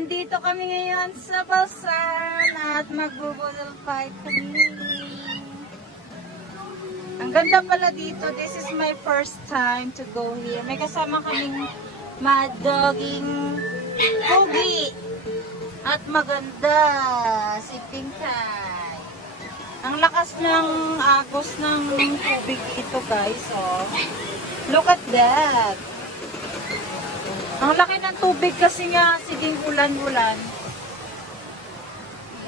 Nandito kami ngayon sa Balsan at magbubudol fight kami. Ang ganda pala dito. This is my first time to go here. May kasama kaming madoging pogi at maganda si Pinkay. Ang lakas ng agos ng tubig dito, guys. Oh. Look at that. Ang laki ng tubig kasi nga siging ulan-ulan.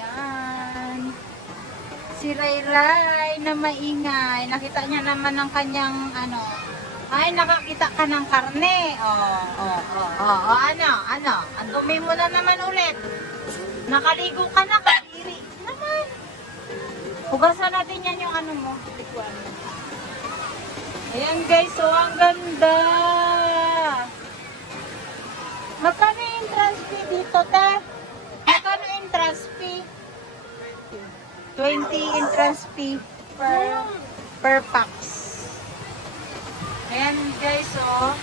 Yan. Si Ray na maingay. Nakita niya naman ng kanyang ano. Ay, nakakita ka ng karne. Ano? Ang dumi mo na naman ulit. Nakaligo ka na, kadiri naman. Hugasan natin yan yung ano mo. Ayan guys, so ang ganda. Magkano yung entrance fee dito, te? Magkano yung entrance fee? 20 entrance fee per pax. Ayan guys, oh.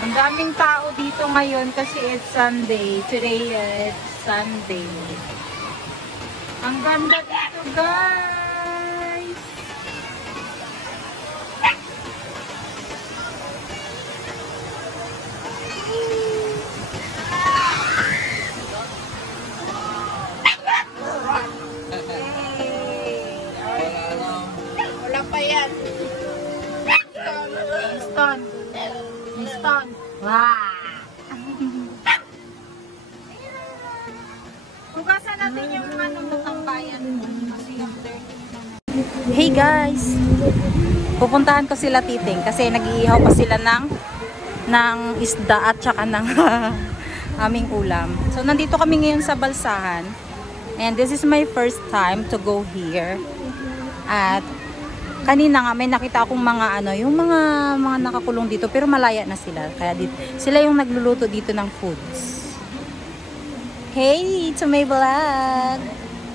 Ang daming tao dito ngayon kasi it's Sunday. Today it's Sunday. Ang ganda dito, guys. Wala pa yan. Stone. Wow. Hugasan natin yung ano ng bayan kasi yung dirty. Hey guys. Pupuntahan ko sila Titing kasi nag-iihaw pa sila ng isda at saka ng aming ulam. So nandito kami ngayon sa Balsahan. And this is my first time to go here. At kanina nga may nakita akong mga ano, yung mga nakakulong dito pero malaya na sila. Kaya dito, sila yung nagluluto dito ng foods. Hey, to my vlog.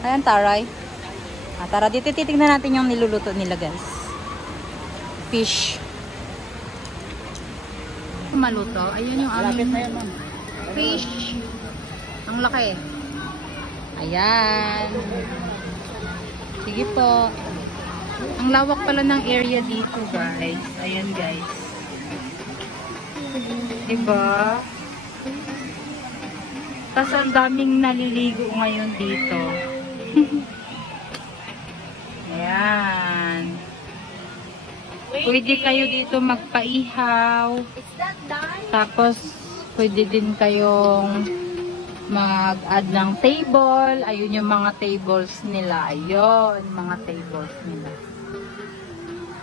Ayan, Taray. Tara, dito titignan natin yung niluluto nila, guys. Fish. Maluto. Ayun yung aming fish. Ang laki. Ayan. Sige po. Ang lawak pala ng area dito, guys. Ayan, guys. Diba? Tapos ang daming naliligo ngayon dito. Ayan. Pwede kayo dito magpaihaw. Tapos, pwede din kayong mag-add ng table. Ayun yung mga tables nila. Ayun, mga tables nila.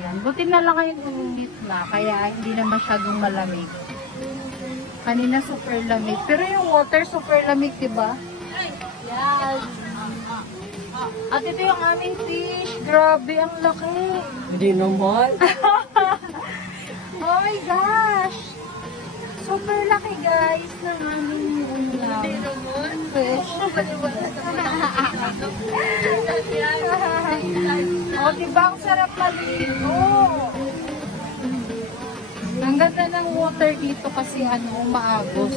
Ayan. Buti na lang kayo lumit na. Kaya hindi na masyadong malamig. Kanina super lamig. Pero yung water super lamig, diba? Yes. At ito yung aming fish. Grabe, ang laki. Hindi naman. Oh my gosh. Super laki, guys, ng aming ulam. Hindi naman. Fish. Oh, diba ang sarap maligo? Ang ganda ng water dito kasi ano, maagos.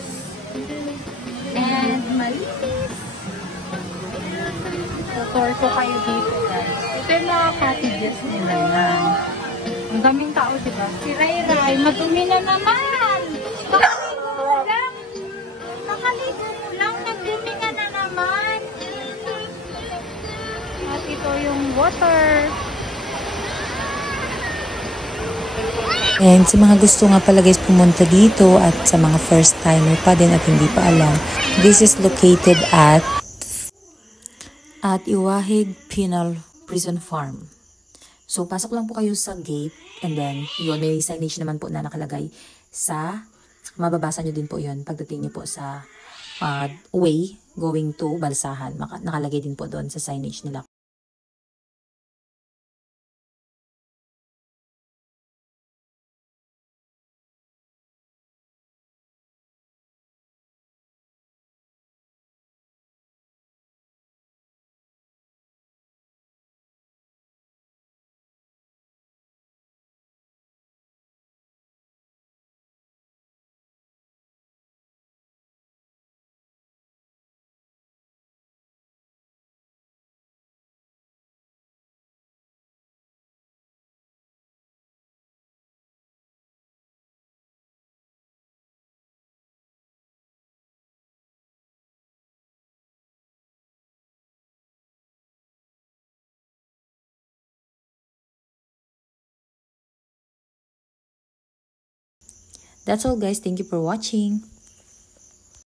And malinis. Tutor ko kayo dito, guys. Ito yung mga cottages nila yan. Ang daming tao, diba? Si Ray, madumi na naman! Nakaligo mo lang! Nakaligo mo lang! Nagdumi ka na naman! At ito yung water. And sa mga gusto nga pala guys pumunta dito at sa mga first timer pa din at hindi pa alam, this is located at Iwahig Penal Prison Farm. So pasok lang po kayo sa gate and then yun, may signage naman po na nakalagay sa, mababasa nyo din po yun pagdating nyo po sa way going to Balsahan. Nakalagay din po doon sa signage nila. That's all guys. Thank you for watching.